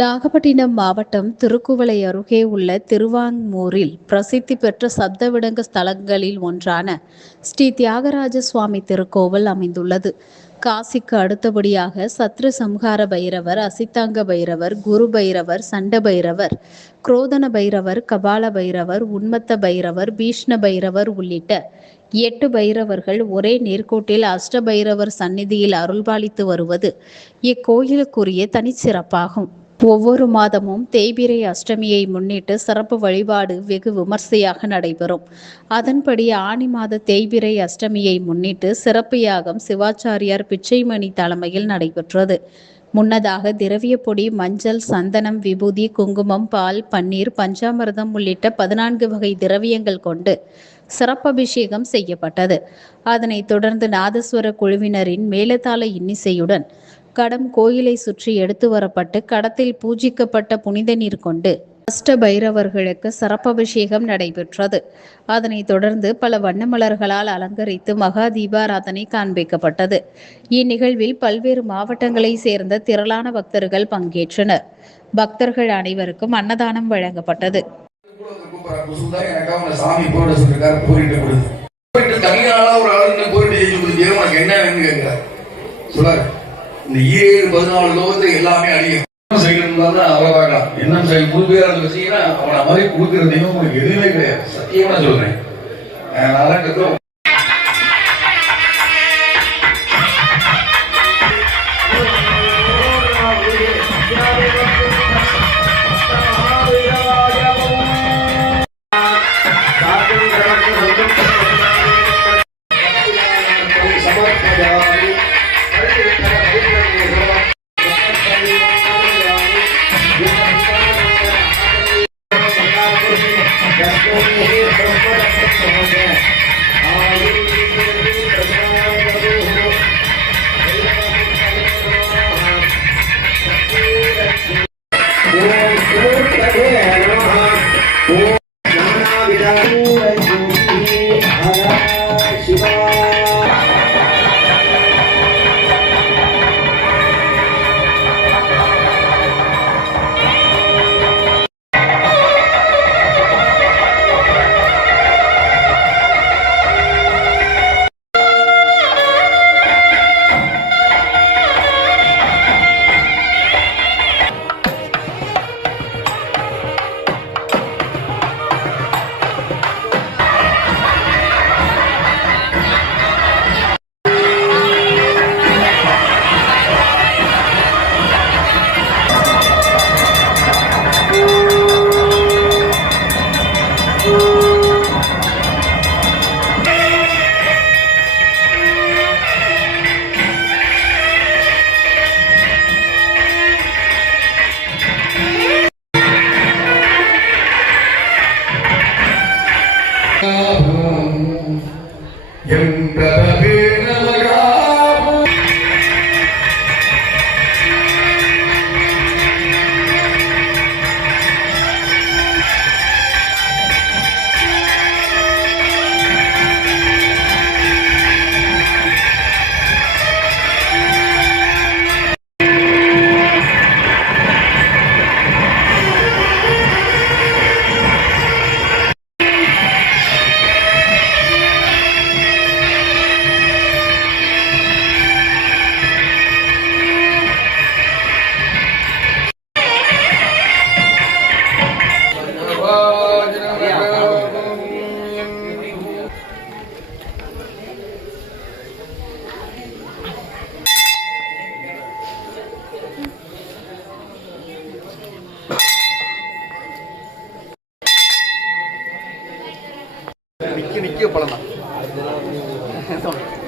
நாகப்பட்டினம் மாவட்டம் திருக்குவளை அருகே உள்ள திருவாங்கூரில் பிரசித்தி பெற்ற சப்தவிடங்க ஸ்தலங்களில் ஒன்றான ஸ்ரீ தியாகராஜ சுவாமி திருக்கோவில் அமைந்துள்ளது. காசிக்கு அடுத்தபடியாக சத்ரு சம்ஹார பைரவர், அசித்தாங்க பைரவர், குரு பைரவர், சண்ட பைரவர், குரோதன பைரவர், கபால பைரவர், உன்மத்த பைரவர், பீஷ்ண பைரவர் உள்ளிட்ட 8 பைரவர்கள் ஒரே நேர்கோட்டில் அஷ்ட பைரவர் சந்நிதியில் அருள்பாலித்து வருவது இக்கோயிலுக்குரிய தனிச்சிறப்பாகும். ஒவ்வொரு மாதமும் தேய்பிறை அஷ்டமியை முன்னிட்டு சிறப்பு வழிபாடு வெகு விமர்சையாக நடைபெறும். அதன்படி ஆனி மாத தேய்பிறை அஷ்டமியை முன்னிட்டு சிறப்பு யாகம் சிவாச்சாரியார் பிச்சைமணி தலைமையில் நடைபெற்றது. முன்னதாக திரவிய பொடி, மஞ்சள், சந்தனம், விபூதி, குங்குமம், பால், பன்னீர், பஞ்சாமிர்தம் உள்ளிட்ட 14 வகை திரவியங்கள் கொண்டு சிறப்பபிஷேகம் செய்யப்பட்டது. அதனைத் தொடர்ந்து நாதஸ்வர குழுவினரின் மேலதாள இன்னிசையுடன் கடம் கோயிலை சுற்றி எடுத்து வரப்பட்டு கடத்தில் பூஜிக்கப்பட்ட புனித நீர் கொண்டு அஷ்ட பைரவர்களுக்கு சிறப்பபிஷேகம் நடைபெற்றது. அதனைத் தொடர்ந்து பல வண்ணமலர்களால் அலங்கரித்து மகா தீபாராதனை காண்பிக்கப்பட்டது. இந்நிகழ்வில் பல்வேறு மாவட்டங்களை சேர்ந்த திரளான பக்தர்கள் பங்கேற்றனர். பக்தர்கள் அனைவருக்கும் அன்னதானம் வழங்கப்பட்டது. இந்த 14 லோகத்தை எல்லாமே அழியும் அவராகலாம். என்ன செயல் 3 பேர் அதை வச்சீங்கன்னா அவனை மாதிரி கொடுக்கறதையும் உங்களுக்கு எதுவுமே கிடையாது. சத்தியமா சொல்றேன். அதனால நிக்க பழம் தான்